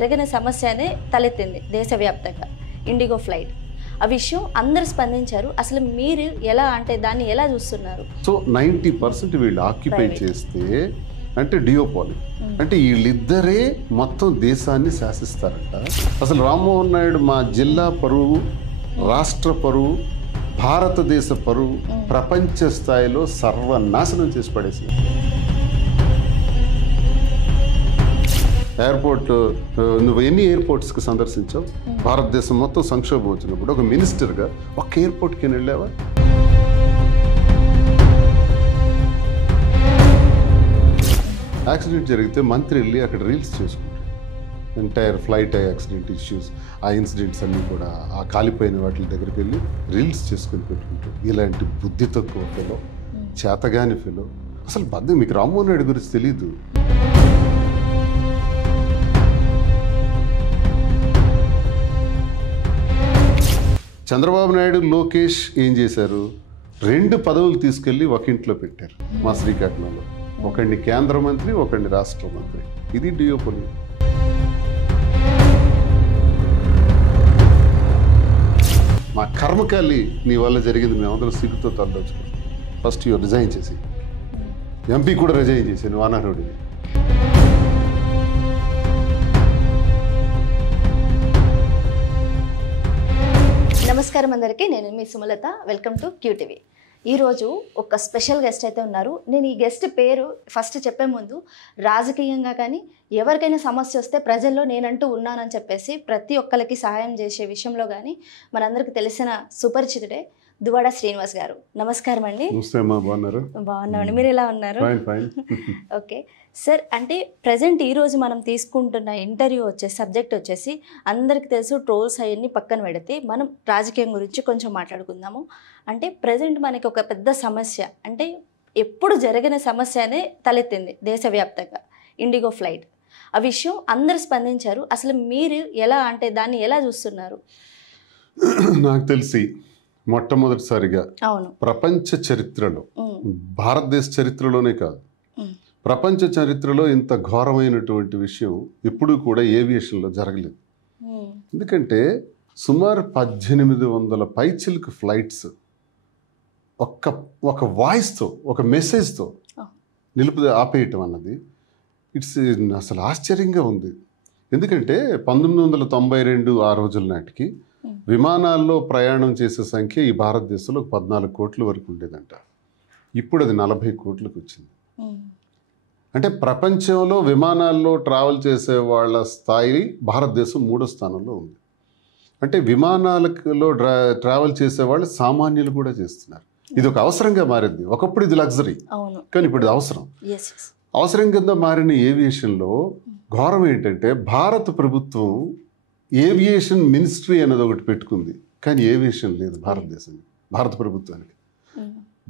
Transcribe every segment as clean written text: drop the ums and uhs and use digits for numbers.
జరగని సమస్యనే తలెత్తింది దేశవ్యాప్తంగా, ఇండిగో ఫ్లైట్. ఆ విషయం అందరూ స్పందించారు. అసలు మీరు ఎలా, అంటే దాన్ని ఎలా చూస్తున్నారు? సో 90% వీళ్ళు ఆక్యుపై చేస్తే అంటే డియోపాలి, అంటే వీళ్ళిద్దరే మొత్తం దేశాన్ని శాసిస్తారంట. అసలు రామ్మోహన్ నాయుడు మా జిల్లా పరువు, రాష్ట్ర పరువు, భారతదేశ పరువు ప్రపంచ స్థాయిలో సర్వనాశనం చేసి పడేసింది. ఎయిర్పోర్ట్, నువ్వు ఎన్ని ఎయిర్పోర్ట్స్కి సందర్శించావు? భారతదేశం మొత్తం సంక్షోభం వచ్చినప్పుడు ఒక మినిస్టర్గా ఒక్క ఎయిర్పోర్ట్కి వెళ్ళావా? యాక్సిడెంట్ జరిగితే మంత్రి వెళ్ళి అక్కడ రీల్స్ చేసుకుంటాడు. ఎంటైర్ ఫ్లైట్ యాక్సిడెంట్ ఇష్యూస్, ఆ ఇన్సిడెంట్స్ అన్నీ కూడా ఆ కాలిపోయిన వాటి దగ్గరికి వెళ్ళి రీల్స్ చేసుకుని పెట్టుకుంటాడు. ఇలాంటి బుద్ధి తక్కువ ఫెలో, చేతగాని ఫెలో. అసలు మీకు రామ్మోహన్ నాయుడు గురించి తెలీదు. చంద్రబాబు నాయుడు, లోకేష్ ఏం చేశారు? 2 పదవులు తీసుకెళ్ళి ఒక ఇంట్లో పెట్టారు మా శ్రీకాకుళంలో. ఒకడిని కేంద్ర మంత్రి, ఒకడిని రాష్ట్ర మంత్రి. ఇది డియోపొలి. మా కర్మకాలి నీ వల్ల జరిగింది, మేమందరం సిగ్గుతో తలదోచుకున్నాం. ఫస్ట్ రిజైన్ చేసి, ఎంపీ కూడా రిజైన్ చేసి, నువ్వు అనర్హుడివి. నమస్కారం అందరికీ, నేను మీ సుమలత. Welcome to QTV. ఈరోజు ఒక స్పెషల్ గెస్ట్ అయితే ఉన్నారు. నేను ఈ గెస్ట్ పేరు ఫస్ట్ చెప్పే ముందు, రాజకీయంగా కానీ ఎవరికైనా సమస్య వస్తే ప్రజల్లో నేనంటూ ఉన్నానని చెప్పేసి ప్రతి ఒక్కరికి సహాయం చేసే విషయంలో కానీ మనందరికీ తెలిసిన సుపరిచితుడే దువ్వాడ శ్రీనివాస్ గారు. నమస్కారం అండి. బాగున్నామండి, మీరు ఎలా ఉన్నారు? ఓకే సార్, అంటే ప్రజెంట్ ఈరోజు మనం తీసుకుంటున్న ఇంటర్వ్యూ సబ్జెక్ట్ వచ్చేసి అందరికి తెలుసు, ట్రోల్స్ అవన్నీ పక్కన పెడితే మనం రాజకీయం గురించి కొంచెం మాట్లాడుకుందాము. అంటే ప్రజెంట్ మనకి ఒక పెద్ద సమస్య, అంటే ఎప్పుడు జరగని సమస్యనే తలెత్తింది దేశవ్యాప్తంగా, ఇండిగో ఫ్లైట్. ఆ విషయం అందరూ స్పందించారు. అసలు మీరు ఎలా, అంటే దాన్ని ఎలా చూస్తున్నారు? నాకు తెలిసి మొట్టమొదటిసారిగా ప్రపంచ చరిత్రలో, భారతదేశ చరిత్రలోనే కాదు, ప్రపంచ చరిత్రలో ఇంత ఘోరమైనటువంటి విషయం ఎప్పుడూ కూడా ఏవియేషన్లో జరగలేదు. ఎందుకంటే సుమారు 1800 పైచిలకు ఫ్లైట్స్ ఒక వాయిస్తో, ఒక మెసేజ్తో ఆపేయటం అన్నది అసలు ఆశ్చర్యంగా ఉంది. ఎందుకంటే 1992 ఆ రోజుల నాటికి విమానాల్లో ప్రయాణం చేసే సంఖ్య ఈ భారతదేశంలో 14 కోట్ల వరకు ఉండేదంట. ఇప్పుడు అది 40 కోట్లకు వచ్చింది. అంటే ప్రపంచంలో విమానాల్లో ట్రావెల్ చేసే వాళ్ళ స్థాయి భారతదేశం 3వ స్థానంలో ఉంది. అంటే విమానాలలో ట్రావెల్ చేసే వాళ్ళు సామాన్యులు కూడా చేస్తున్నారు. ఇది ఒక అవసరంగా మారింది. ఒకప్పుడు ఇది లగ్జరీ, కానీ ఇప్పుడు ఇది అవసరం. అవసరం కింద మారిన ఏవియేషన్లో ఘోరం ఏంటంటే, భారత ప్రభుత్వం ఏవియేషన్ మినిస్ట్రీ అనేది ఒకటి పెట్టుకుంది, కానీ ఏవియేషన్ లేదు భారతదేశానికి.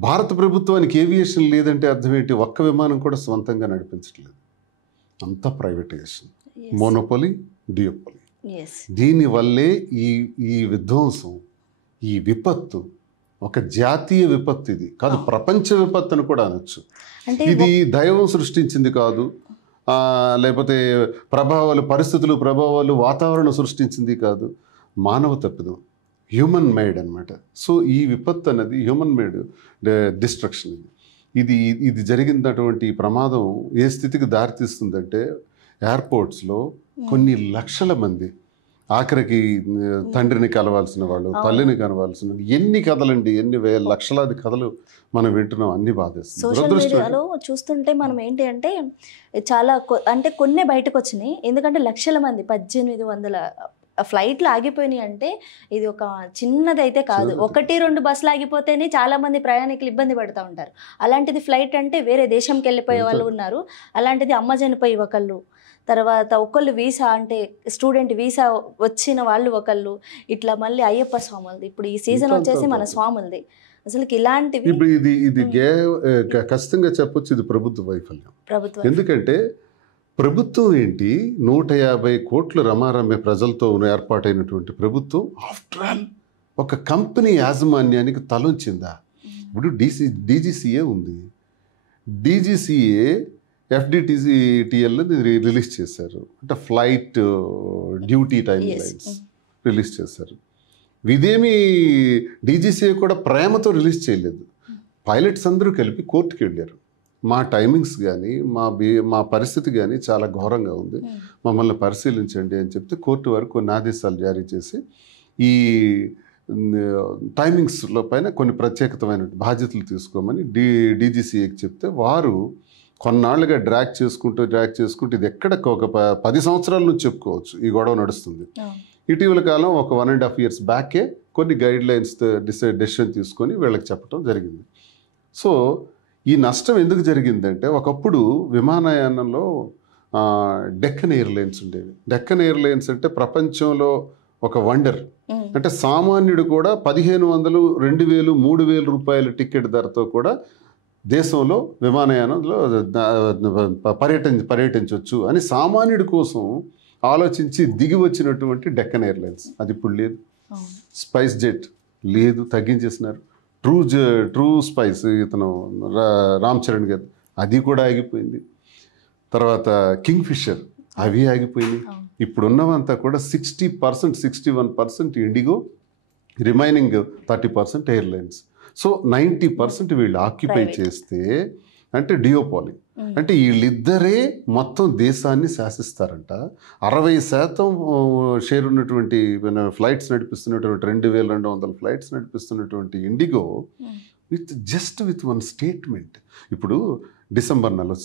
భారత ప్రభుత్వానికి ఏవియేషన్ లేదంటే అర్థం ఏంటి? ఒక్క విమానం కూడా స్వంతంగా నడిపించట్లేదు. అంతా ప్రైవేటైజేషన్, మోనోపోలీ, డియోపోలీ. దీనివల్లే ఈ విధ్వంసం, ఈ విపత్తు ఒక జాతీయ విపత్తు. ఇది కాదు, ప్రపంచ విపత్తు అని కూడా అనొచ్చు. ఇది దైవం సృష్టించింది కాదు, లేకపోతే పరిస్థితులు ప్రభావాలు వాతావరణం సృష్టించింది కాదు, మానవ తప్పిదం, హ్యూమన్ మేడ్ అనమాట. సో ఈ విపత్తు అనేది హ్యూమన్ మేడ్ డిస్ట్రక్షన్. ఇది జరిగినటువంటి ప్రమాదం ఏ స్థితికి దారితీస్తుందంటే, ఎయిర్పోర్ట్స్లో కొన్ని లక్షల మంది, ఆఖరికి తండ్రిని కలవాల్సిన వాళ్ళు, తల్లిని కలవాల్సిన, ఎన్ని కథలండి, ఎన్ని లక్షలాది కథలు మనం వింటున్నాం. అన్ని బాధేస్తుంది. సోషల్ మీడియాలో చూస్తుంటే మనం ఏంటి అంటే చాలా అంటే కొన్ని బయటకు వచ్చినాయి. ఎందుకంటే లక్షల మంది, 1800 ఫ్లైట్లు ఆగిపోయినాయి అంటే ఇది ఒక చిన్నది అయితే కాదు. 1-2 బస్సులు ఆగిపోతేనే చాలా మంది ప్రయాణికులు ఇబ్బంది పడుతూ ఉంటారు. అలాంటిది ఫ్లైట్ అంటే వేరే దేశంకి వెళ్ళిపోయే వాళ్ళు ఉన్నారు. అలాంటిది అమ్మ చనిపోయి ఒకళ్ళు, తర్వాత ఒకళ్ళు వీసా, అంటే స్టూడెంట్ వీసా వచ్చిన వాళ్ళు ఒకళ్ళు, ఇట్లా మళ్ళీ అయ్యప్ప స్వాములది, ఇప్పుడు ఈ సీజన్ వచ్చేసి మన స్వాములది. అసలు ఇలాంటివి ఇది ఖచ్చితంగా చెప్పొచ్చు, ఇది ప్రభుత్వ వైఫల్యం. ఎందుకంటే ప్రభుత్వం ఏంటి, 150 కోట్ల రమారమ్య ప్రజలతో ఏర్పాటైనటువంటి ప్రభుత్వం ఆఫ్టర్ ఆల్ ఒక కంపెనీ యాజమాన్యానికి తలొంచిందా? ఇప్పుడు డీజీసీఏ ఉంది. డీజీసీఏ FDTCL రిలీజ్ చేశారు, అంటే flight duty time lines release చేశారు. ఇదేమి DGCA కూడా ప్రేమతో రిలీజ్ చేయలేదు. పైలట్స్ అందరూ కలిపి కోర్టుకి వెళ్ళారు. మా టైమింగ్స్ కానీ మా పరిస్థితి కానీ చాలా ఘోరంగా ఉంది, మమ్మల్ని పరిశీలించండి అని చెప్తే కోర్టు వారు కొన్ని ఆదేశాలు జారీ చేసి ఈ టైమింగ్స్లో పైన కొన్ని ప్రత్యేకమైన బాధ్యతలు తీసుకోమని DGCAకి చెప్తే వారు కొన్నాళ్ళుగా డ్రాగ్ చేసుకుంటూ ఇది ఎక్కడ ఒక 10 సంవత్సరాల నుంచి చెప్పుకోవచ్చు ఈ గొడవ నడుస్తుంది. ఇటీవల కాలం ఒక 1.5 years బ్యాకే కొన్ని గైడ్ లైన్స్ డెసిషన్ తీసుకొని వీళ్ళకి చెప్పడం జరిగింది. సో ఈ నష్టం ఎందుకు జరిగిందంటే, ఒకప్పుడు విమానయానంలో డెక్కన్ ఎయిర్లైన్స్ ఉండేవి. డెక్కన్ ఎయిర్లైన్స్ అంటే ప్రపంచంలో ఒక వండర్. అంటే సామాన్యుడు కూడా 1500, 2000, 3000 రూపాయల టికెట్ ధరతో కూడా దేశంలో విమానయానంలో పర్యటించవచ్చు అని సామాన్యుడి కోసం ఆలోచించి దిగి వచ్చినటువంటి డెక్కన్ ఎయిర్లైన్స్ అది ఇప్పుడు లేదు. స్పైస్ జెట్ లేదు, తగ్గించేసినారు. ట్రూ స్పైస్ ఇతను రామ్ చరణ్ గారు అది కూడా ఆగిపోయింది. తర్వాత కింగ్ ఫిషర్ అవి ఆగిపోయినాయి. ఇప్పుడున్నవంతా కూడా 60%, 61% ఇండిగో, రిమైనింగ్ 30% ఎయిర్లైన్స్. సో 90% వీళ్ళు ఆక్యుపై చేస్తే అంటే డియోపాలి, అంటే వీళ్ళిద్దరే మొత్తం దేశాన్ని శాసిస్తారంట. 60% షేర్ ఉన్నటువంటి ఫ్లైట్స్ నడిపిస్తున్నటువంటి 2200 ఫ్లైట్స్ నడిపిస్తున్నటువంటి ఇండిగో విత్ వన్ స్టేట్మెంట్. ఇప్పుడు డిసెంబర్ నెల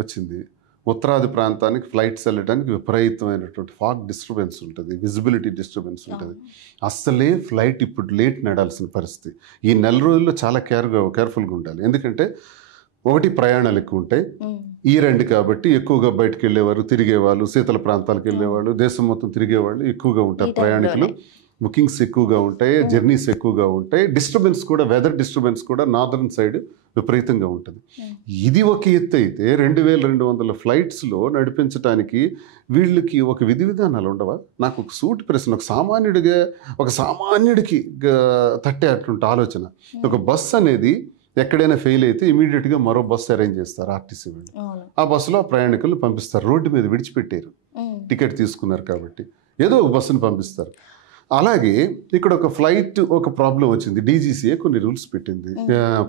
వచ్చింది, ఉత్తరాది ప్రాంతానికి ఫ్లైట్స్ వెళ్ళడానికి విపరీతమైనటువంటి ఫాగ్ డిస్టర్బెన్స్ ఉంటుంది, విజిబిలిటీ డిస్టర్బెన్స్ ఉంటుంది. అస్సలే ఫ్లైట్ ఇప్పుడు లేట్ నడాల్సిన పరిస్థితి. ఈ నెల రోజుల్లో చాలా కేర్ఫుల్గా ఉండాలి. ఎందుకంటే ఒకటి ప్రయాణాలు ఎక్కువ ఉంటాయి, ఇయర్ ఎండ్ కాబట్టి ఎక్కువగా బయటకు వెళ్ళేవారు, తిరిగేవాళ్ళు, శీతల ప్రాంతాలకు వెళ్ళేవాళ్ళు, దేశం మొత్తం తిరిగేవాళ్ళు ఎక్కువగా ఉంటారు. ప్రయాణికులు బుకింగ్స్ ఎక్కువగా ఉంటాయి, జర్నీస్ ఎక్కువగా ఉంటాయి. డిస్టర్బెన్స్ కూడా, వెదర్ డిస్టర్బెన్స్ కూడా నార్దర్న్ సైడ్ విపరీతంగా ఉంటుంది. ఇది ఒక ఎత్తు అయితే 2200 ఫ్లైట్స్లో నడిపించడానికి వీళ్ళకి ఒక విధి విధానాలు ఉండవా? నాకు ఒక సూటి ప్రశ్న. ఒక సామాన్యుడికి తట్టే అటువంటి ఆలోచన. ఒక బస్ అనేది ఎక్కడైనా ఫెయిల్ అయితే ఇమీడియట్గా మరో బస్సు అరేంజ్ చేస్తారు ఆర్టీసీ వాళ్ళు. ఆ బస్సులో ప్రయాణికులను పంపిస్తారు. రోడ్డు మీద విడిచిపెట్టారు, టికెట్ తీసుకున్నారు కాబట్టి ఏదో ఒక బస్సును పంపిస్తారు. అలాగే ఇక్కడ ఒక ఫ్లైట్ ఒక ప్రాబ్లం వచ్చింది. DGCA కొన్ని రూల్స్ పెట్టింది,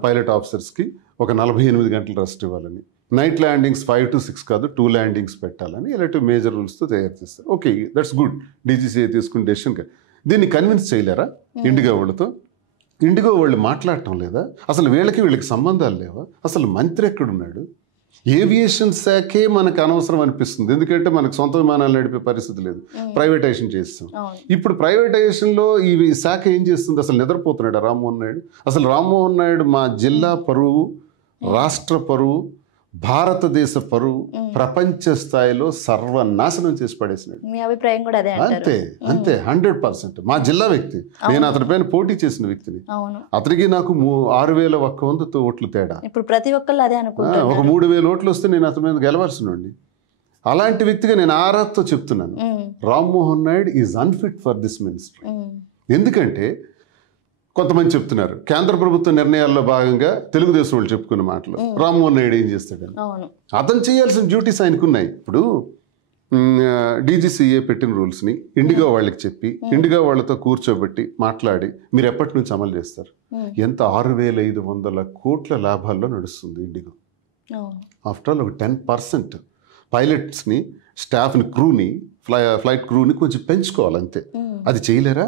పైలట్ ఆఫీసర్స్కి ఒక 48 గంటలు రెస్ట్ ఇవ్వాలని, నైట్ ల్యాండింగ్స్ 5 to 6 కాదు 2 ల్యాండింగ్స్ పెట్టాలని ఇలాంటి మేజర్ రూల్స్తో తయారు చేస్తారు. Okay, that's good. DGCA తీసుకున్న డెసిషన్. దీన్ని కన్విన్స్ చేయలేరా ఇండిగో వాళ్ళతో? ఇండిగో వాళ్ళు మాట్లాడటం లేదా? అసలు వీళ్ళకి సంబంధాలు లేవా? అసలు మంత్రి ఎక్కడున్నాడు? ఏవియేషన్ శాఖే మనకు అనవసరం అనిపిస్తుంది. ఎందుకంటే మనకు సొంత విమానాలు నడిపే పరిస్థితి లేదు, ప్రైవేటైజేషన్ చేస్తాం. ఇప్పుడు ప్రైవేటైజేషన్లో ఈ శాఖ ఏం చేస్తుంది? అసలు నిద్రపోతున్నాడు రామ్మోహన్ నాయుడు. అసలు రామ్మోహన్ నాయుడు మా జిల్లా పరువు, రాష్ట్ర పరువు, భారతదేశ పరువు ప్రపంచ స్థాయిలో సర్వనాశనం చేసి పడేసినాడు. మీ అభిప్రాయం కూడా అదే? అంతే 100%. మా జిల్లా వ్యక్తి, నేను అతని పైన పోటీ చేసిన వ్యక్తిని. అతనికి నాకు 6100 ఓట్లు తేడా. ఇప్పుడు ప్రతి ఒక్కళ్ళు అదే అనుకుంటారు. ఒక 3000 ఓట్లు వస్తే నేను అతని మీద గెలవాల్సినండి. అలాంటి వ్యక్తిగా నేను ఆరాధతో చెప్తున్నాను, Rammohan Naidu is unfit for this ministry. ఎందుకంటే కొంతమంది చెప్తున్నారు కేంద్ర ప్రభుత్వ నిర్ణయాల్లో భాగంగా తెలుగుదేశం వాళ్ళు చెప్పుకున్న మాటలు రామ్మోహన్ నాయుడు ఏం చేస్తాడని. అతను చేయాల్సిన డ్యూటీస్ ఆయనకున్నాయి. ఇప్పుడు DGCA పెట్టిన రూల్స్ని ఇండిగో వాళ్ళకి చెప్పి, ఇండిగో వాళ్ళతో కూర్చోబెట్టి మాట్లాడి మీరు ఎప్పటి నుంచి అమలు చేస్తారు? ఎంత 6500 కోట్ల లాభాల్లో నడుస్తుంది ఇండిగో. ఆఫ్టర్ ఆల్ ఒక 10% పైలట్స్ని, స్టాఫ్ని, క్రూని, ఫ్లైట్ క్రూని కొంచెం పెంచుకోవాలి అంతే. అది చేయలేరా?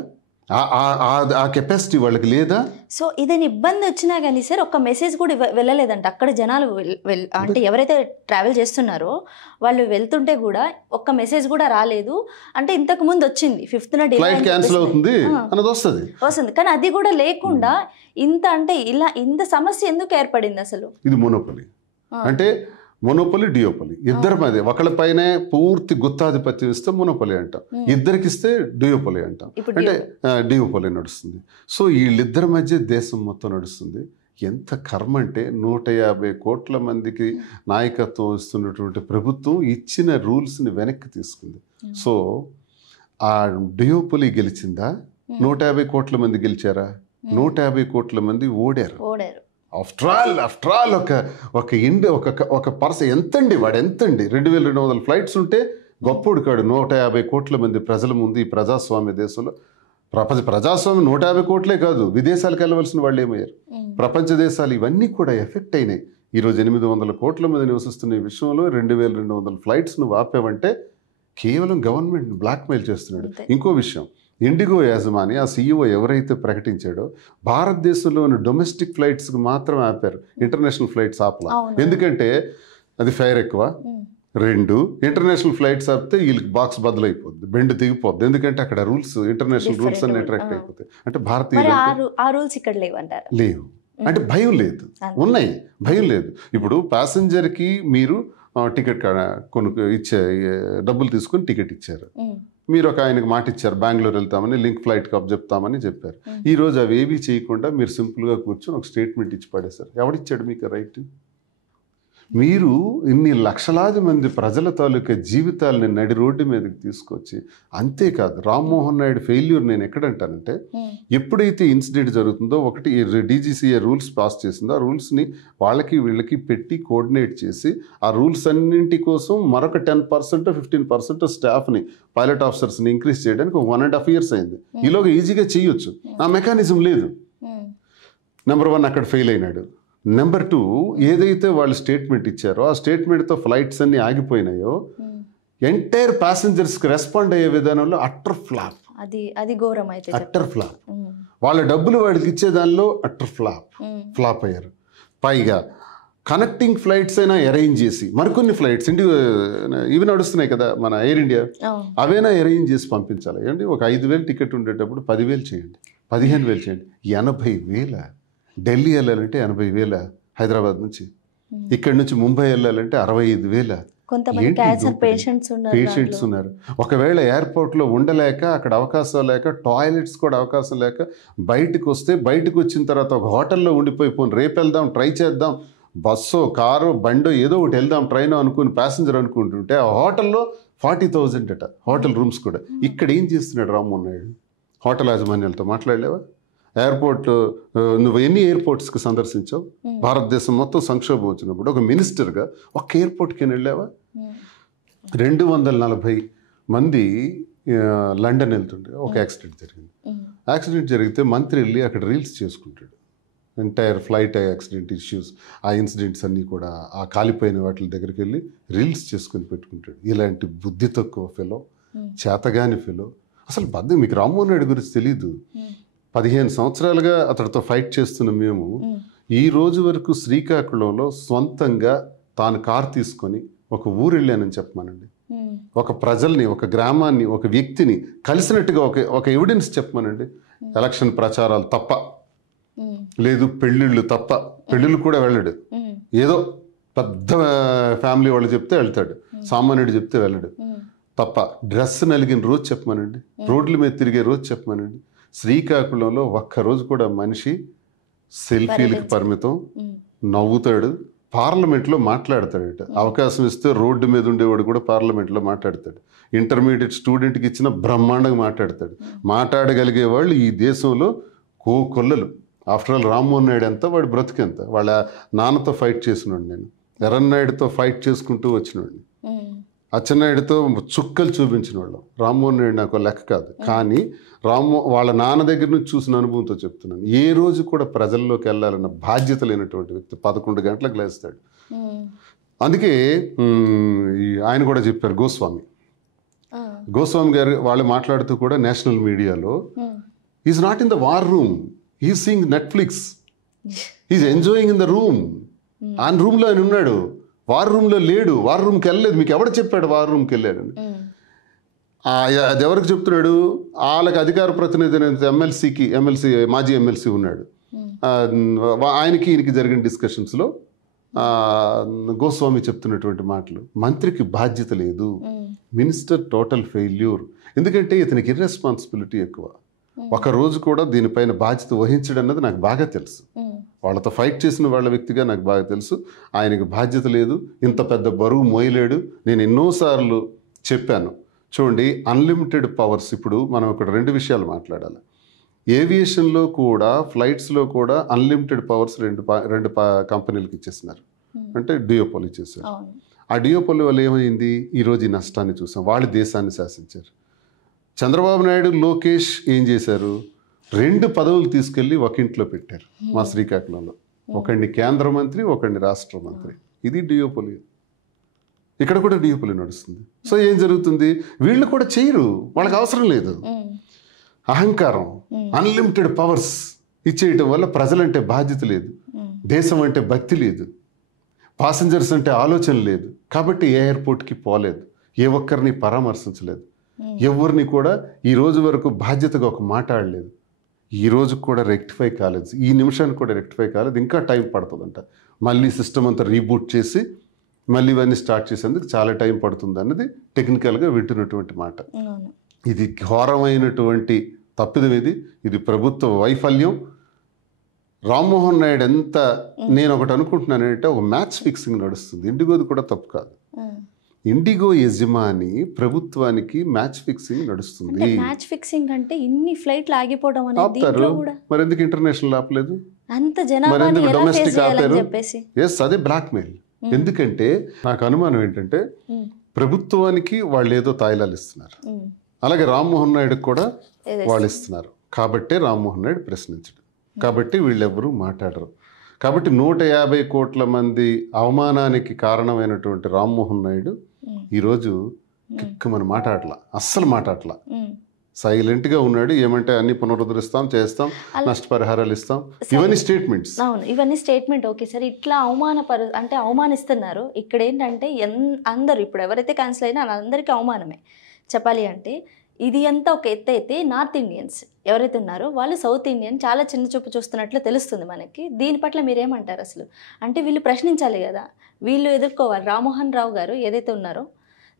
ఆ కెపాసిటీ వాళ్ళకి లేదా? సో ఇదేని ఇబ్బంది వచ్చినా కానీ సార్ ఒక్క మెసేజ్ కూడా వెళ్ళలేదంట. అక్కడ జనాలు అంటే ఎవరైతే ట్రావెల్ చేస్తున్నారో వాళ్ళు వెళ్తుంటే కూడా ఒక్క మెసేజ్ కూడా రాలేదు. అంటే ఇంతకు ముందు వచ్చింది 5th ఫ్లైట్ క్యాన్సిల్ అవుతుంది అన్నది వస్తుంది, కానీ అది కూడా లేకుండా ఇంత సమస్య ఎందుకు ఏర్పడింది అసలు? ఇది మోనోపొలి. అంటే మోనోపొలి, డియోపొలి ఇద్దరి మధ్య ఒకళ్ళపైనే పూర్తి గుత్తాధిపత్యం ఇస్తే మోనోపొలి అంటాం, ఇద్దరికి ఇస్తే డియోపొలి అంటాం. అంటే డియోపొలి నడుస్తుంది. సో వీళ్ళిద్దరి మధ్య దేశం మొత్తం నడుస్తుంది. ఎంత కర్మ అంటే 150 కోట్ల మందికి నాయకత్వం ఇస్తున్నటువంటి ప్రభుత్వం ఇచ్చిన రూల్స్ని వెనక్కి తీసుకుంది. సో ఆ డియోపొలి గెలిచిందా? 150 కోట్ల మంది గెలిచారా? 150 కోట్ల మంది ఓడారు. ఆఫ్టర్ ఆల్ ఒక ఇండి ఒక పర్సన్ ఎంతండి వాడు, ఎంతండి 2200 ఫ్లైట్స్ ఉంటే గొప్పోడు కాడు. 150 కోట్ల మంది ప్రజల ముందు ఈ ప్రజాస్వామ్య దేశంలో ప్రజాస్వామ్యం 150 కోట్లే కాదు, విదేశాలకు వెళ్ళవలసిన వాళ్ళు ఏమయ్యారు, ప్రపంచ దేశాలు ఇవన్నీ కూడా ఎఫెక్ట్ అయినాయి. ఈరోజు 800 కోట్ల మంది నివసిస్తున్న ఈ విషయంలో 2200 ఫ్లైట్స్ నువ్వు ఆపావంటే కేవలం గవర్నమెంట్ బ్లాక్మెయిల్ చేస్తున్నాడు. ఇంకో విషయం, ఇండిగో యాజమాని ఆ CEO ఎవరైతే ప్రకటించాడో భారతదేశంలోని డొమెస్టిక్ ఫ్లైట్స్కి మాత్రం ఆపారు, ఇంటర్నేషనల్ ఫ్లైట్స్ ఆపలా. ఎందుకంటే అది ఫైర్ ఎక్కువ, 2 ఇంటర్నేషనల్ ఫ్లైట్స్ ఆపితే వీళ్ళకి బాక్స్ బదులైపోద్ది, బెండ్ దిగిపోద్ది. ఎందుకంటే అక్కడ రూల్స్, ఇంటర్నేషనల్ రూల్స్ అన్ని అట్రాక్ట్ అయిపోతాయి. అంటే భారతీయులు లేవు అంటే భయం లేదు, ఉన్నాయి భయం లేదు. ఇప్పుడు ప్యాసింజర్కి మీరు టికెట్ డబ్బులు తీసుకుని టికెట్ ఇచ్చారు, మీరు ఒక ఆయనకు మాట ఇచ్చారు బెంగళూరు వెళ్తామని, లింక్ ఫ్లైట్ కప్ చెప్తామని చెప్పారు. ఈరోజు అవి ఏవి చేయకుండా మీరు సింపుల్గా కూర్చొని ఒక స్టేట్మెంట్ ఇచ్చి పడేశారు. ఎవడిచ్చాడు మీకు రైట్? మీరు ఇన్ని లక్షలాది మంది ప్రజల తాలూకా జీవితాలని నడి రోడ్డు మీదకి తీసుకొచ్చి, అంతేకాదు రామ్మోహన్ నాయుడు ఫెయిల్యూర్ నేను ఎక్కడంటానంటే, ఎప్పుడైతే ఇన్సిడెంట్ జరుగుతుందో ఒకటి DGCA రూల్స్ పాస్ చేసిందో ఆ రూల్స్ని వాళ్ళకి వీళ్ళకి పెట్టి కోఆర్డినేట్ చేసి ఆ రూల్స్ అన్నింటి కోసం మరొక 10% 15% స్టాఫ్ని, పైలట్ ఆఫీసర్స్ని ఇంక్రీజ్ చేయడానికి 1.5 years అయింది. ఈలోగా ఈజీగా చేయొచ్చు, ఆ మెకానిజం లేదు. నెంబర్ 1 అక్కడ ఫెయిల్ అయినాడు. నెంబర్ 2, ఏదైతే వాళ్ళు స్టేట్మెంట్ ఇచ్చారో ఆ స్టేట్మెంట్తో ఫ్లైట్స్ అన్ని ఆగిపోయినాయో ఎంటైర్ ప్యాసింజర్స్కి రెస్పాండ్ అయ్యే విధానంలో అట్టర్ ఫ్లాప్, అది ఘోరం అయితే అట్టర్ ఫ్లాప్. వాళ్ళ డబ్బులు వాళ్ళకి ఇచ్చే దానిలో అట్టర్ ఫ్లాప్ అయ్యారు. పైగా కనెక్టింగ్ ఫ్లైట్స్ అయినా అరేంజ్ చేసి, మరికొన్ని ఫ్లైట్స్ ఇవి నడుస్తున్నాయి కదా మన ఎయిర్ ఇండియా, అవైనా అరేంజ్ చేసి పంపించాలి. ఏంటి ఒక 5,000 టికెట్ ఉండేటప్పుడు 10,000 చేయండి, 15,000 చేయండి. 80,000 ఢిల్లీ వెళ్ళాలంటే 80,000, హైదరాబాద్ నుంచి, ఇక్కడి నుంచి ముంబై వెళ్ళాలంటే 65,000. పేషెంట్స్ ఉన్నారు. ఒకవేళ ఎయిర్పోర్ట్లో ఉండలేక, అక్కడ అవకాశం లేక, టాయిలెట్స్ కూడా అవకాశం లేక బయటకు వస్తే, బయటకు వచ్చిన తర్వాత ఒక హోటల్లో ఉండిపోయి రేపు వెళ్దాం, ట్రై చేద్దాం, బస్సో కారో బండో ఏదో ఒకటి వెళ్దాం ట్రైనో అనుకుని ప్యాసింజర్ అనుకుంటుంటే ఆ హోటల్లో 40,000 అట హోటల్ రూమ్స్ కూడా. ఇక్కడ ఏం చేస్తున్నాడు రామ్మోహన్ నాయుడు? హోటల్ యాజమాన్యాలతో మాట్లాడలేవా? ఎయిర్పోర్ట్ నువ్వు ఎన్ని ఎయిర్పోర్ట్స్కి సందర్శించావు? భారతదేశం మొత్తం సంక్షోభం వచ్చినప్పుడు ఒక మినిస్టర్గా ఒక్క ఎయిర్పోర్ట్కి వెళ్ళావా? 240 మంది లండన్ వెళ్తుంటే ఒక యాక్సిడెంట్ జరిగింది. యాక్సిడెంట్ జరిగితే మంత్రి వెళ్ళి అక్కడ రీల్స్ చేసుకుంటాడు, ఎంటైర్ ఫ్లైట్ యాక్సిడెంట్ ఇష్యూస్, ఆ ఇన్సిడెంట్స్ అన్నీ కూడా ఆ కాలిపోయిన వాటి దగ్గరికి వెళ్ళి రీల్స్ చేసుకుని పెట్టుకుంటాడు. ఇలాంటి బుద్ధి తక్కువ ఫెలో, చేతగాని ఫెలో. అసలు మీకు రామ్మోహన్ నాయుడు గురించి తెలీదు. 15 సంవత్సరాలుగా అతడితో ఫైట్ చేస్తున్న మేము ఈ రోజు వరకు శ్రీకాకుళంలో సొంతంగా తాను కారు తీసుకొని ఒక ఊరు వెళ్ళానని చెప్పమనండి, ఒక ప్రజల్ని, ఒక గ్రామాన్ని, ఒక వ్యక్తిని కలిసినట్టుగా ఒక ఎవిడెన్స్ చెప్పమనండి. ఎలక్షన్ ప్రచారాలు తప్ప, లేదు పెళ్ళిళ్ళు తప్ప, పెళ్ళిళ్ళు కూడా వెళ్ళడు. ఏదో పెద్ద ఫ్యామిలీ వాళ్ళు చెప్తే వెళ్తాడు, సామాన్యుడు చెప్తే వెళ్ళడు తప్ప. డ్రెస్ నలిగిన రోజు చెప్పమనండి, రోడ్ల మీద తిరిగే రోజు చెప్పమనండి. శ్రీకాకుళంలో ఒక్కరోజు కూడా మనిషి సెల్ఫీలకి పరిమితం, నవ్వుతాడు, పార్లమెంట్లో మాట్లాడతాడట. అవకాశం ఇస్తే రోడ్డు మీద ఉండేవాడు కూడా పార్లమెంట్లో మాట్లాడతాడు. ఇంటర్మీడియట్ స్టూడెంట్కి ఇచ్చిన బ్రహ్మాండంగా మాట్లాడతాడు. మాట్లాడగలిగే వాళ్ళు ఈ దేశంలో కోకొల్లలు. ఆఫ్టర్ ఆల్ రామ్మోహన్ నాయుడు ఎంత, వాడు బ్రతికెంత. వాళ్ళ నాన్నతో ఫైట్ చేసినాడు, నేను ఎర్రన్నాయుడుతో ఫైట్ చేసుకుంటూ వచ్చినాడు, అచ్చెన్నాయుడుతో చుక్కలు చూపించిన వాళ్ళు. రామ్మోహన్ నాయుడు నాకు లెక్క కాదు, కానీ వాళ్ళ నాన్న దగ్గర నుంచి చూసిన అనుభవంతో చెప్తున్నాను. ఏ రోజు కూడా ప్రజల్లోకి వెళ్ళాలన్న బాధ్యత లేనటువంటి వ్యక్తి 11 గంటలకు లేస్తాడు. అందుకే ఆయన కూడా చెప్పారు, గోస్వామి గారు వాళ్ళు మాట్లాడుతూ కూడా నేషనల్ మీడియాలో, is not in the war room, is seeing Netflix, is enjoying in the room. ఆ రూమ్లో ఆయన ఉన్నాడు, వార్ రూమ్లో లేడు, వార్ రూమ్కి వెళ్ళలేదు. మీకు ఎవడు చెప్పాడు వార్ రూమ్కి వెళ్ళాడని? అది ఎవరికి చెప్తున్నాడు? వాళ్ళకి అధికార ప్రతినిధి ఎమ్మెల్సీ మాజీ ఎమ్మెల్సీ ఉన్నాడు, ఆయనకి ఈయనకి జరిగిన డిస్కషన్స్లో గోస్వామి చెప్తున్నటువంటి మాటలు. మంత్రికి బాధ్యత లేదు, మినిస్టర్ టోటల్ ఫెయిల్యూర్. ఎందుకంటే ఇతనికి ఇర్రెస్పాన్సిబిలిటీ ఎక్కువ. ఒకరోజు కూడా దీనిపైన బాధ్యత వహించడం అన్నది నాకు బాగా తెలుసు. వాళ్ళతో ఫైట్ చేసిన వాళ్ళ వ్యక్తిగా నాకు బాగా తెలుసు. ఆయనకు బాధ్యత లేదు, ఇంత పెద్ద బరువు మోయలేడు. నేను ఎన్నోసార్లు చెప్పాను, చూడండి అన్లిమిటెడ్ పవర్స్. ఇప్పుడు మనం ఇక్కడ 2 విషయాలు మాట్లాడాలి. ఏవియేషన్లో కూడా ఫ్లైట్స్లో కూడా అన్లిమిటెడ్ పవర్స్ రెండు కంపెనీలకు ఇచ్చేస్తున్నారు. అంటే డియోపోలి చేశారు. ఆ డియోపోలి వల్ల ఏమైంది? ఈరోజు ఈ నష్టాన్ని చూసాం. వాళ్ళు దేశాన్ని శాసించారు. చంద్రబాబు నాయుడు, లోకేష్ ఏం చేశారు? 2 పదవులు తీసుకెళ్ళి ఒక ఇంట్లో పెట్టారు మా శ్రీకాకుళంలో. ఒకడిని కేంద్ర మంత్రి, ఒకడిని రాష్ట్ర మంత్రి. ఇది డియోపోలి. ఇక్కడ కూడా డియోపోలి నడుస్తుంది. సో ఏం జరుగుతుంది? వీళ్ళు కూడా చేయరు, వాళ్ళకి అవసరం లేదు. అహంకారం, అన్లిమిటెడ్ పవర్స్ ఇచ్చేయటం వల్ల ప్రజలంటే బాధ్యత లేదు, దేశం అంటే భక్తి లేదు, పాసెంజర్స్ అంటే ఆలోచన లేదు. కాబట్టి ఏ ఎయిర్పోర్ట్కి పోలేదు, ఏ ఒక్కరిని పరామర్శించలేదు, ఎవరిని కూడా ఈ రోజు వరకు బాధ్యతగా ఒక మాట్లాడలేదు. ఈ రోజు కూడా రెక్టిఫై కాలేదు, ఈ నిమిషానికి కూడా రెక్టిఫై కాలేదు. ఇంకా టైం పడుతుందంట. మళ్ళీ సిస్టమ్ అంతా రీబూట్ చేసి మళ్ళీ ఇవన్నీ స్టార్ట్ చేసేందుకు చాలా టైం పడుతుంది అన్నది టెక్నికల్గా వింటున్నటువంటి మాట. ఇది ఘోరమైనటువంటి తప్పిదం. ఇది ప్రభుత్వ వైఫల్యం. రామ్మోహన్ నాయుడు ఎంత, నేను ఒకటి అనుకుంటున్నానంటే ఒక మ్యాచ్ ఫిక్సింగ్ నడుస్తుంది. ఇండిగోది కూడా తప్పు కాదు. ఇండిగో యజమాని ప్రభుత్వానికి మ్యాచ్ ఫిక్సింగ్ నడుస్తుంది. మ్యాచ్ ఫిక్సింగ్ అంటే ఇన్ని ఫ్లైట్లు ఆగిపోవడం ఆపుతారు. మరి ఎందుకు ఇంటర్నేషనల్ ఆపలేదు? అంత మరి ఎందుకు డొమెస్టిక్ ఆపారు? చెప్పేసి అదే బ్లాక్ మెయిల్. ఎందుకంటే నాకు అనుమానం ఏంటంటే ప్రభుత్వానికి వాళ్ళు ఏదో తాయిలాలు ఇస్తున్నారు, అలాగే రామ్మోహన్ నాయుడుకి కూడా వాళ్ళు ఇస్తున్నారు. కాబట్టే రామ్మోహన్ నాయుడు ప్రశ్నించడు, కాబట్టి వీళ్ళెవ్వరూ మాట్లాడరు. కాబట్టి 150 కోట్ల మంది అవమానానికి కారణమైనటువంటి రామ్మోహన్ నాయుడు ఈరోజు మన మాట్లాడలా, అస్సలు మాట్లాడలా, సైలెంట్గా ఉన్నాడు. ఏమంటే అన్ని పునరుద్ధరిస్తాం, చేస్తాం, నష్టపరిహారాలు ఇస్తాం, ఇవన్నీ స్టేట్మెంట్స్. అవును, ఇవన్నీ స్టేట్మెంట్. ఓకే సార్, ఇట్లా అంటే అవమానిస్తున్నారు. ఇక్కడ ఏంటంటే అందరూ ఇప్పుడు ఎవరైతే క్యాన్సిల్ అయినా అందరికీ అవమానమే చెప్పాలి అంటే. ఇది అంతా ఒక ఎత్తు అయితే నార్త్ ఇండియన్స్ ఎవరైతే ఉన్నారో వాళ్ళు సౌత్ ఇండియన్ చాలా చిన్న చూపు చూస్తున్నట్లు తెలుస్తుంది మనకి. దీని పట్ల మీరేమంటారు అసలు? అంటే వీళ్ళు ప్రశ్నించాలి కదా, వీళ్ళు ఎదుర్కోవాలి. రామ్మోహన్ రావు గారు ఏదైతే ఉన్నారో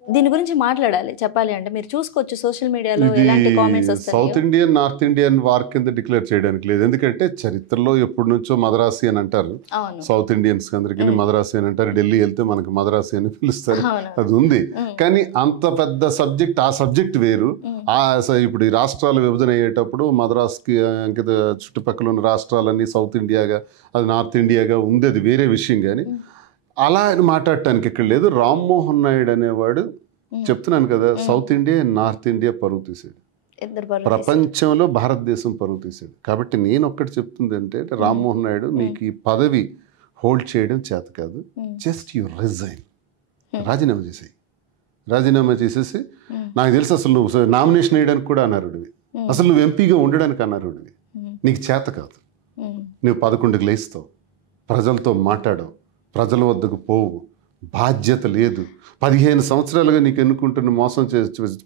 దీని గురించి మాట్లాడాలి చెప్పాలి అంటే. మీరు చూసుకోవచ్చు సోషల్ మీడియాలో ఎలాంటి కామెంట్స్ వస్తాయి. South Indian north Indian war కింద డిక్లేర్ చేయడానికి లేదు. ఎందుకంటే చరిత్రలో ఎప్పటి నుంచో మద్రాసి అని అంటారు సౌత్ ఇండియన్స్ అందరికీ, మద్రాసి అని అంటారు. ఢిల్లీ వెళ్తే మనకు మద్రాసి అని పిలుస్తారు, అది ఉంది. కానీ అంత పెద్ద సబ్జెక్ట్, ఆ సబ్జెక్ట్ వేరు. ఇప్పుడు ఈ రాష్ట్రాల విభజన అయ్యేటప్పుడు మద్రాస్కి అంకిత చుట్టుపక్కల ఉన్న రాష్ట్రాలన్నీ సౌత్ ఇండియాగా, అది నార్త్ ఇండియాగా ఉంది, అది వేరే విషయం. కానీ అలా అని మాట్లాడటానికి ఇక్కడ లేదు. రామ్మోహన్ నాయుడు అనేవాడు, చెప్తున్నాను కదా, సౌత్ ఇండియా నార్త్ ఇండియా పరుగు తీసాడు, ప్రపంచంలో భారతదేశం పరుగు తీసాడు. కాబట్టి నేను ఒక్కటి చెప్తుంది అంటే, రామ్మోహన్ నాయుడు నీకు ఈ పదవి హోల్డ్ చేయడం చేత కాదు, జస్ట్ యు రిజైన్, రాజీనామా చేసేయి. రాజీనామా చేసేసి, నాకు తెలుసు అసలు నువ్వు నామినేషన్ వేయడానికి కూడా అనర్హుడివి, అసలు నువ్వు ఎంపీగా ఉండడానికి అనర్హుడివి, నీకు చేత కాదు. నువ్వు 11కి లేస్తావు, ప్రజలతో మాట్లాడవు, ప్రజల వద్దకు పోవు, బాధ్యత లేదు. 15 సంవత్సరాలుగా నీకు ఎన్నుకుంటున్న మోసం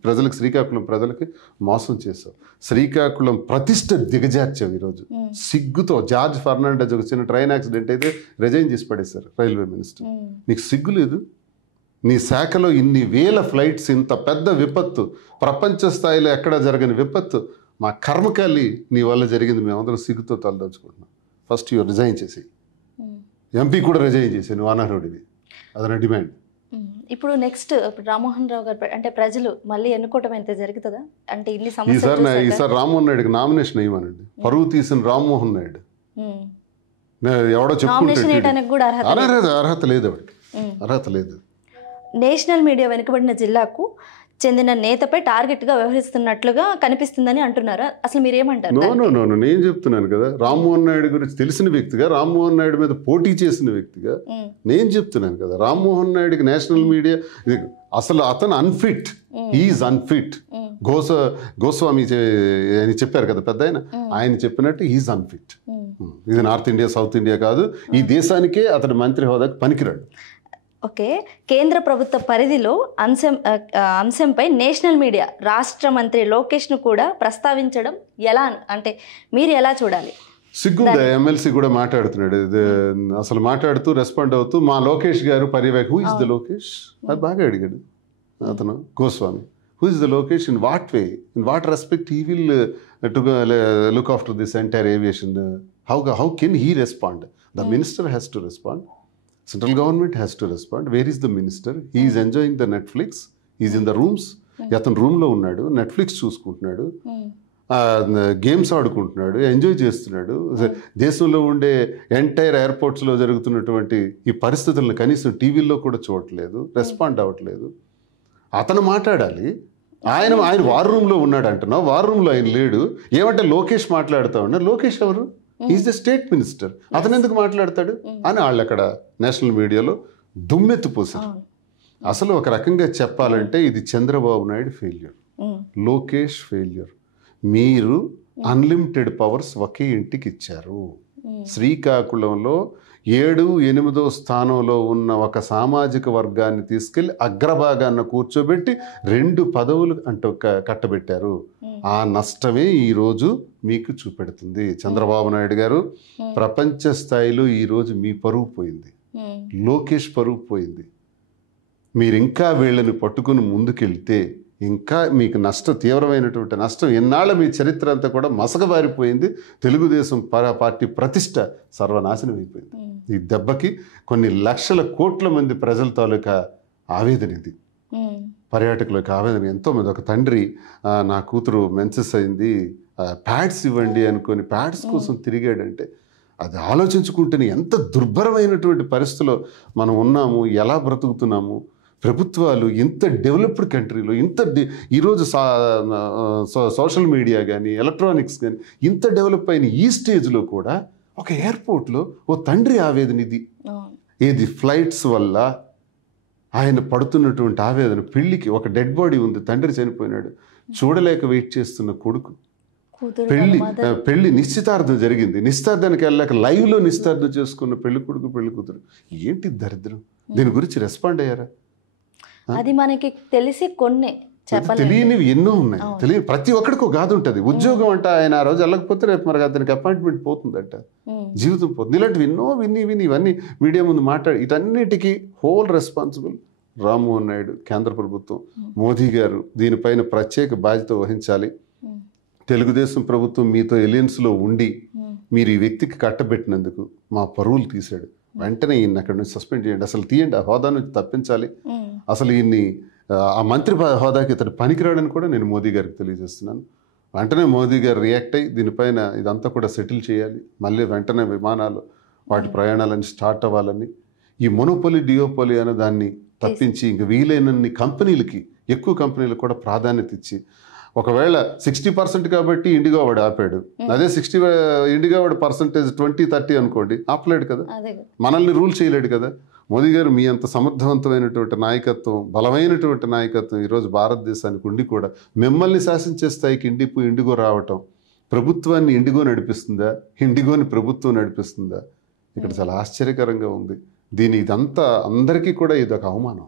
ప్రజలకు, శ్రీకాకుళం ప్రజలకి మోసం చేసావు. శ్రీకాకుళం ప్రతిష్ట దిగజార్చావు. ఈరోజు సిగ్గుతో జార్జ్ ఫెర్నాండెజ్ ఒక చిన్న ట్రైన్ యాక్సిడెంట్ అయితే రిజైన్ చేసి పడేశారు రైల్వే మినిస్టర్. నీకు సిగ్గు లేదు? నీ శాఖలో ఇన్ని వేల ఫ్లైట్స్, ఇంత పెద్ద విపత్తు, ప్రపంచ స్థాయిలో ఎక్కడా జరగని విపత్తు, మా కర్మకాలి నీ వల్ల జరిగింది. మేమందరం సిగ్గుతో తలదోచుకుంటున్నాం. ఫస్ట్ యూ రిజైన్ చేసి, ఎంపీ కూడా రిజైన్ చేసి, నువ్వు అనర్హుడివి, అదన డిమాండ్. ఇప్పుడు నెక్స్ట్ ఇప్పుడు రామ్మోహన్ రావు గారు అంటే ప్రజలు మళ్ళీ ఎన్నుకోవటం అయితే జరుగుతుందా? అంటే ఇన్ని ఈసారి రామ్మోహన్ నాయుడుకి నామినేషన్ ఇవ్వనండి. పరువు తీసిన రామ్మోహన్ నాయుడు ఎవడో చెప్పుకుంటే అర్హత లేదు, వాడికి అర్హత లేదు. నేషనల్ మీడియా వెనుకబడిన జిల్లాకు చెందిన నేతపై టార్గెట్గా వ్యవహరిస్తున్నట్లుగా కనిపిస్తుందని అంటున్నారా? అసలు మీరేమంటారు? నో, నేను చెప్తున్నాను కదా, రామ్మోహన్ నాయుడు గురించి తెలిసిన వ్యక్తిగా, రామ్మోహన్ నాయుడు మీద పోటీ చేసిన వ్యక్తిగా నేను చెప్తున్నాను కదా, రామ్మోహన్ నాయుడికి నేషనల్ మీడియా అసలు అతను అన్ఫిట్, ఈజ్ అన్ఫిట్. గోస్వామి అని చెప్పారు కదా పెద్ద ఆయన చెప్పినట్టు ఈజ్ అన్ఫిట్. ఇది నార్త్ ఇండియా సౌత్ ఇండియా కాదు, ఈ దేశానికే అతను మంత్రి హోదాకి పనికిరాడు. ఓకే, కేంద్ర ప్రభుత్వ పరిధిలో అంశంపై నేషనల్ మీడియా రాష్ట్ర మంత్రి లోకేష్ను కూడా ప్రస్తావించడం ఎలా, అంటే మీరు ఎలా చూడాలి? సిగ్గుందా? ఎమ్మెల్సీ కూడా మాట్లాడుతున్నాడు, అసలు మాట్లాడుతూ రెస్పాండ్ అవుతూ మా లోకేష్ గారు పర్యవేక్షణ. Who is the Lokesh? అది బాగా అడిగాడు అతను Goswami. Who is the Lokesh? In what way, in what respect he will to look after this entire aviation? How can he respond? The minister has to respond. Central government has to respond. Where is the minister? He is enjoying the Netflix. He is in the rooms. అతను రూమ్లో ఉన్నాడు, Netflix చూసుకుంటున్నాడు. Games ఆడుకుంటున్నాడు, enjoy చేస్తున్నాడు. దేశంలో ఉండే entire ఎయిర్పోర్ట్స్లో జరుగుతున్నటువంటి ఈ పరిస్థితులను కనీసం టీవీల్లో కూడా చూడట్లేదు, రెస్పాండ్ అవ్వట్లేదు. అతను మాట్లాడాలి. ఆయన వార్ రూమ్లో ఉన్నాడు అంటున్నావు, వార్ రూమ్లో ఆయన లేడు. ఏమంటే లోకేష్ మాట్లాడుతూ ఉన్నారు. లోకేష్ ఎవరు? Is the state minister. అతను ఎందుకు మాట్లాడతాడు అని వాళ్ళు అక్కడ నేషనల్ మీడియాలో దుమ్మెత్తిపోసారు. అసలు ఒక రకంగా చెప్పాలంటే ఇది చంద్రబాబు నాయుడు ఫెయిల్యూర్, లోకేష్ ఫెయిల్యూర్. మీరు అన్లిమిటెడ్ పవర్స్ ఒకే ఇంటికి ఇచ్చారు. శ్రీకాకుళంలో 7, 8వ స్థానంలో ఉన్న ఒక సామాజిక వర్గాన్ని తీసుకెళ్లి అగ్రభాగాన్ని కూర్చోబెట్టి 2 పదవులు అంటూ కట్టబెట్టారు. ఆ నష్టమే ఈరోజు మీకు చూపెడుతుంది. చంద్రబాబు నాయుడు గారు, ప్రపంచ స్థాయిలో ఈరోజు మీ పరువు పోయింది, లోకేష్ పరువు పోయింది. మీరు ఇంకా వీళ్ళని పట్టుకుని ముందుకెళ్తే ఇంకా మీకు తీవ్రమైనటువంటి నష్టం. ఎన్నాళ్ళ మీ చరిత్ర అంతా కూడా మసకబారిపోయింది. తెలుగుదేశం పార్టీ ప్రతిష్ట సర్వనాశనం అయిపోయింది. ఈ దెబ్బకి కొన్ని లక్షల కోట్ల మంది ప్రజల తాలూకా ఆవేదన ఇది, పర్యాటకులకు ఆవేదన. ఎంతోమంది, ఒక తండ్రి నా కూతురు మెన్సెస్ అయింది, ప్యాడ్స్ ఇవ్వండి అనుకొని ప్యాడ్స్ కోసం తిరిగాడంటే అది ఆలోచించుకుంటేనే ఎంత దుర్భరమైనటువంటి పరిస్థితిలో మనం ఉన్నాము, ఎలా బ్రతుకుతున్నాము. ప్రభుత్వాలు ఇంత డెవలప్డ్ కంట్రీలో ఈరోజు సోషల్ మీడియా కానీ ఎలక్ట్రానిక్స్ కానీ ఇంత డెవలప్ అయిన ఈ స్టేజ్లో కూడా ఒక ఎయిర్పోర్ట్లో ఓ తండ్రి ఆవేదన ఇది. ఏది ఫ్లైట్స్ వల్ల ఆయన పడుతున్నటువంటి ఆవేదన. పెళ్ళికి ఒక డెడ్ బాడీ ఉంది, తండ్రి చనిపోయినాడు, చూడలేక వెయిట్ చేస్తున్న కొడుకు. పెళ్లి నిశ్చితార్థం జరిగింది, నిశ్చితార్థానికి వెళ్ళాక లైవ్లో నిశ్చితార్థం చేసుకున్న పెళ్లి కొడుకు పెళ్లి కూతురు. ఏంటి దరిద్రం? దీని గురించి రెస్పాండ్ అయ్యారా? అది మనకి తెలిసి కొన్ని తెలియనివి ఎన్నో ఉన్నాయి. ప్రతి ఒక్కడికి ఒక గాథ ఉంటుంది. ఉద్యోగం అంటే ఆయన ఆ రోజు వెళ్ళకపోతే రేపు మరి అతనికి అపాయింట్మెంట్ పోతుందంట, జీవితం పోతుంది. ఇలాంటివి ఎన్నో విని ఇవన్నీ మీడియా ముందు మాట్లాడి వీటన్నిటికీ హోల్ రెస్పాన్సిబుల్ రామ్మోహన్ నాయుడు, కేంద్ర ప్రభుత్వం, మోదీ గారు దీనిపైన ప్రత్యేక బాధ్యత వహించాలి. తెలుగుదేశం ప్రభుత్వం మీతో ఎలియన్స్లో ఉండి మీరు ఈ వ్యక్తికి కట్టబెట్టినందుకు మా పరువులు తీశాడు. వెంటనే ఈయన్ని అక్కడి నుంచి సస్పెండ్ చేయండి, అసలు తీయండి, ఆ హోదా నుంచి తప్పించాలి. అసలు ఈయన్ని ఆ మంత్రి హోదాకి ఇతడు పనికిరాడని కూడా నేను మోదీ గారికి తెలియజేస్తున్నాను. వెంటనే మోదీ గారు రియాక్ట్ అయ్యి దీనిపైన ఇదంతా కూడా సెటిల్ చేయాలి. మళ్ళీ వెంటనే విమానాలు వాటి ప్రయాణాలని స్టార్ట్ అవ్వాలని, ఈ మొనోపొలి డియోపొలి అనే దాన్ని తప్పించి ఇంక వీలైనన్ని కంపెనీలకి, ఎక్కువ కంపెనీలకు కూడా ప్రాధాన్యత ఇచ్చి, ఒకవేళ 60% కాబట్టి ఇండిగో వాడు ఆపాడు, అదే ఇండిగో వాడు పర్సంటేజ్ 20-30 అనుకోండి, ఆపలేడు కదా, మనల్ని రూల్ చేయలేడు కదా. మోదీ గారు మీ అంత సమర్థవంతమైనటువంటి నాయకత్వం, బలమైనటువంటి నాయకత్వం ఈరోజు భారతదేశానికి ఉండి కూడా మిమ్మల్ని శాసించే స్థాయికి ఇండిగో రావటం ప్రభుత్వాన్ని ఇండిగో నడిపిస్తుందా, ఇండిగోని ప్రభుత్వం నడిపిస్తుందా? ఇక్కడ చాలా ఆశ్చర్యకరంగా ఉంది. ఇదంతా అందరికీ కూడా ఇదొక అవమానం.